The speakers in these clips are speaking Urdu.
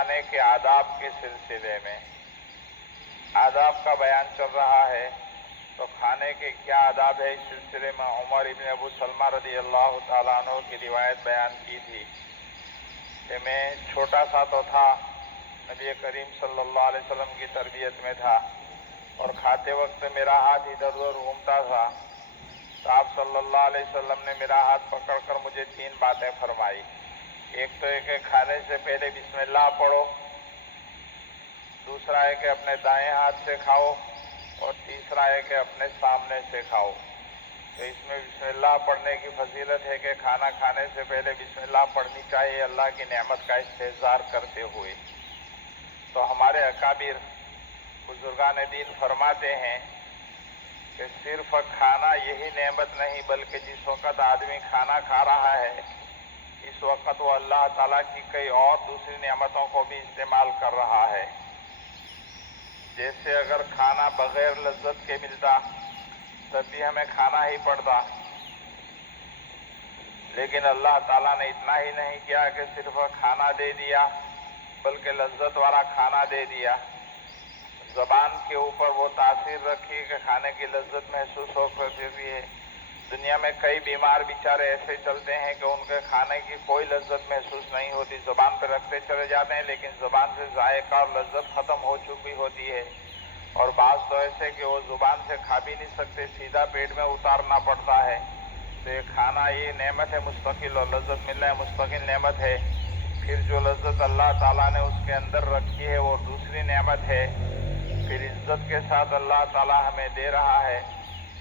کھانے کے آداب کے سلسلے میں آداب کا بیان چل رہا ہے، تو کھانے کے کیا آداب ہے اس سلسلے میں عمر ابن ابو سلمہ رضی اللہ تعالیٰ عنہ کی روایت بیان کی تھی کہ میں چھوٹا سا تو تھا، نبی کریم صلی اللہ علیہ وسلم کی تربیت میں تھا، اور کھاتے وقت میرا ہاتھ ادھر ادھر گھومتا تھا، تو آپ صلی اللہ علیہ وسلم نے میرا ہاتھ پکڑ کر مجھے 3 باتیں فرمائی۔ ایک تو ہے کہ کھانے سے پہلے بسم اللہ پڑھو، دوسرا ہے کہ اپنے دائیں ہاتھ سے کھاؤ، اور تیسرا ہے کہ اپنے سامنے سے کھاؤ۔ تو اس میں بسم اللہ پڑھنے کی فضیلت ہے کہ کھانا کھانے سے پہلے بسم اللہ پڑھنی چاہیے اللہ کی نعمت کا استحضار کرتے ہوئے۔ تو ہمارے اکابر بزرگان دین فرماتے ہیں کہ صرف کھانا یہی نعمت نہیں، بلکہ جس وقت آدمی کھانا کھا رہا ہے اس وقت وہ اللہ تعالیٰ کی کئی اور دوسری نعمتوں کو بھی استعمال کر رہا ہے۔ جیسے اگر کھانا بغیر لذت کے ملتا تب بھی ہمیں کھانا ہی پڑتا، لیکن اللہ تعالیٰ نے اتنا ہی نہیں کیا کہ صرف کھانا دے دیا، بلکہ لذت والا کھانا دے دیا۔ زبان کے اوپر وہ تاثیر رکھی کہ کھانے کی لذت محسوس ہو کرتی ہے۔ دنیا میں کئی بیمار بیچارے ایسے چلتے ہیں کہ ان کے کھانے کی کوئی لذت محسوس نہیں ہوتی، زبان پہ رکھتے چلے جاتے ہیں لیکن زبان سے ذائقہ اور لذت ختم ہو چکی ہوتی ہے، اور بعض تو ایسے کہ وہ زبان سے کھا بھی نہیں سکتے، سیدھا پیٹ میں اتارنا پڑتا ہے۔ تو یہ کھانا یہ نعمت ہے مستقل، اور لذت ملنا ہے مستقل نعمت ہے۔ پھر جو لذت اللہ تعالیٰ نے اس کے اندر رکھی ہے وہ دوسری نعمت ہے۔ پھر عزت کے ساتھ اللہ تعالیٰ ہمیں دے رہا ہے،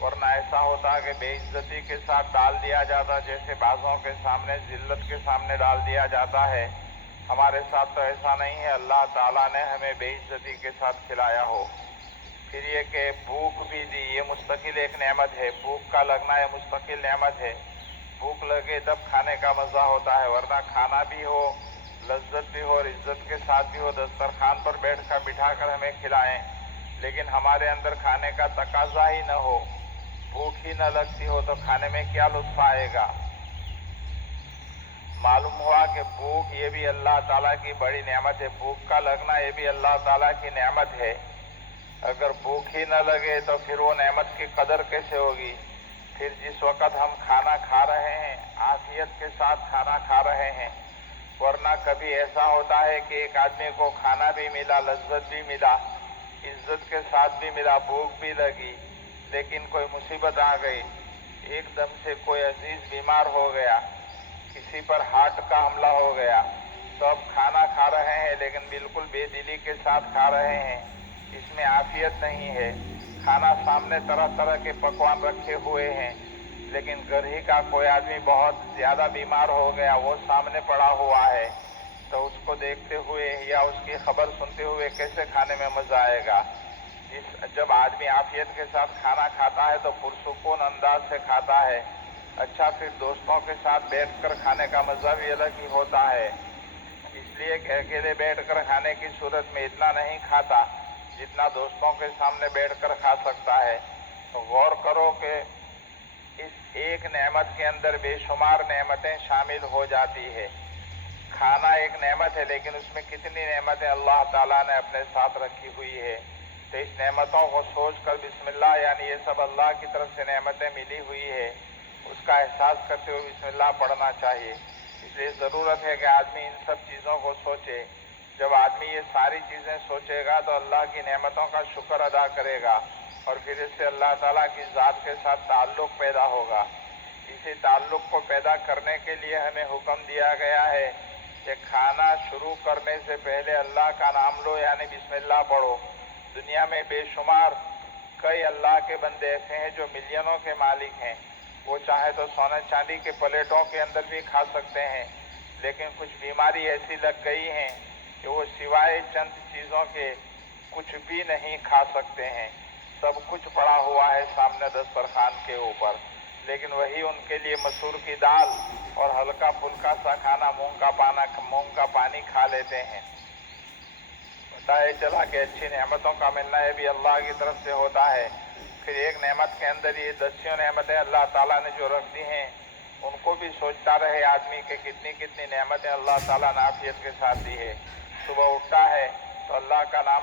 ورنہ ایسا ہوتا کہ بے عزتی کے ساتھ ڈال دیا جاتا، جیسے بعضوں کے سامنے ذلت کے سامنے ڈال دیا جاتا ہے۔ ہمارے ساتھ تو ایسا نہیں ہے، اللہ تعالیٰ نے ہمیں بے عزتی کے ساتھ کھلایا ہو۔ پھر یہ کہ بھوک بھی دی، یہ مستقل ایک نعمت ہے، بھوک کا لگنا یہ مستقل نعمت ہے۔ بھوک لگے تب کھانے کا مزہ ہوتا ہے، ورنہ کھانا بھی ہو، لذت بھی ہو اور عزت کے ساتھ بھی ہو، دسترخوان پر بیٹھ کر بٹھا کر ہمیں کھلائیں، لیکن ہمارے اندر کھانے کا تقاضا ہی نہ ہو، بھوک ہی نہ لگتی ہو، تو کھانے میں کیا لطف آئے گا؟ معلوم ہوا کہ بھوک یہ بھی اللہ تعالیٰ کی بڑی نعمت ہے، بھوک کا لگنا یہ بھی اللہ تعالیٰ کی نعمت ہے۔ اگر بھوک ہی نہ لگے تو پھر وہ نعمت کی قدر کیسے ہوگی؟ پھر جس وقت ہم کھانا کھا رہے ہیں عافیت کے ساتھ کھانا کھا رہے ہیں، ورنہ کبھی ایسا ہوتا ہے کہ ایک آدمی کو کھانا بھی ملا، لذت بھی ملا، عزت کے ساتھ بھی ملا، بھوک بھی لگی، لیکن کوئی مصیبت آ گئی، ایک دم سے کوئی عزیز بیمار ہو گیا، کسی پر ہارٹ کا حملہ ہو گیا، تو اب کھانا کھا رہے ہیں لیکن بالکل بے دلی کے ساتھ کھا رہے ہیں، اس میں عافیت نہیں ہے۔ کھانا سامنے طرح طرح کے پکوان رکھے ہوئے ہیں، لیکن گھر ہی کا کوئی آدمی بہت زیادہ بیمار ہو گیا، وہ سامنے پڑا ہوا ہے، تو اس کو دیکھتے ہوئے یا اس کی خبر سنتے ہوئے کیسے کھانے میں مزہ آئے گا؟ جب آدمی عافیت کے ساتھ کھانا کھاتا ہے تو پرسکون انداز سے کھاتا ہے۔ اچھا، پھر دوستوں کے ساتھ بیٹھ کر کھانے کا مزہ بھی الگ ہی ہوتا ہے۔ اس لیے کہ اکیلے بیٹھ کر کھانے کی صورت میں اتنا نہیں کھاتا جتنا دوستوں کے سامنے بیٹھ کر کھا سکتا ہے۔ تو غور کرو کہ اس ایک نعمت کے اندر بے شمار نعمتیں شامل ہو جاتی ہے۔ کھانا ایک نعمت ہے، لیکن اس میں کتنی نعمتیں اللہ تعالیٰ نے اپنے ساتھ رکھی ہوئی ہے۔ تو اس نعمتوں کو سوچ کر بسم اللہ، یعنی یہ سب اللہ کی طرف سے نعمتیں ملی ہوئی ہے، اس کا احساس کرتے ہوئے بسم اللہ پڑھنا چاہیے۔ اس لیے ضرورت ہے کہ آدمی ان سب چیزوں کو سوچے۔ جب آدمی یہ ساری چیزیں سوچے گا تو اللہ کی نعمتوں کا شکر ادا کرے گا، اور پھر اس سے اللہ تعالیٰ کی ذات کے ساتھ تعلق پیدا ہوگا۔ اسی تعلق کو پیدا کرنے کے لیے ہمیں حکم دیا گیا ہے کہ کھانا شروع کرنے سے پہلے اللہ کا نام لو، یعنی بسم اللہ پڑھو۔ دنیا میں بے شمار کئی اللہ کے بندے ایسے ہیں جو ملینوں کے مالک ہیں، وہ چاہے تو سونے چاندی کے پلیٹوں کے اندر بھی کھا سکتے ہیں، لیکن کچھ بیماری ایسی لگ گئی ہیں کہ وہ سوائے چند چیزوں کے کچھ بھی نہیں کھا سکتے ہیں، سب کچھ پڑا ہوا ہے سامنے دسترخوان کے اوپر، لیکن وہی ان کے لیے مسور کی دال اور ہلکا پھلکا سا کھانا مونگ کا پانی کھا لیتے ہیں۔ بتایا چلا کہ اچھی نعمتوں کا ملنا یہ بھی اللہ کی طرف سے ہوتا ہے۔ پھر ایک نعمت کے اندر یہ 10 نعمتیں اللہ تعالیٰ نے جو رکھ دی ہیں ان کو بھی سوچتا رہے آدمی کہ کتنی کتنی نعمتیں اللہ تعالیٰ نے عافیت کے ساتھ دی ہے۔ صبح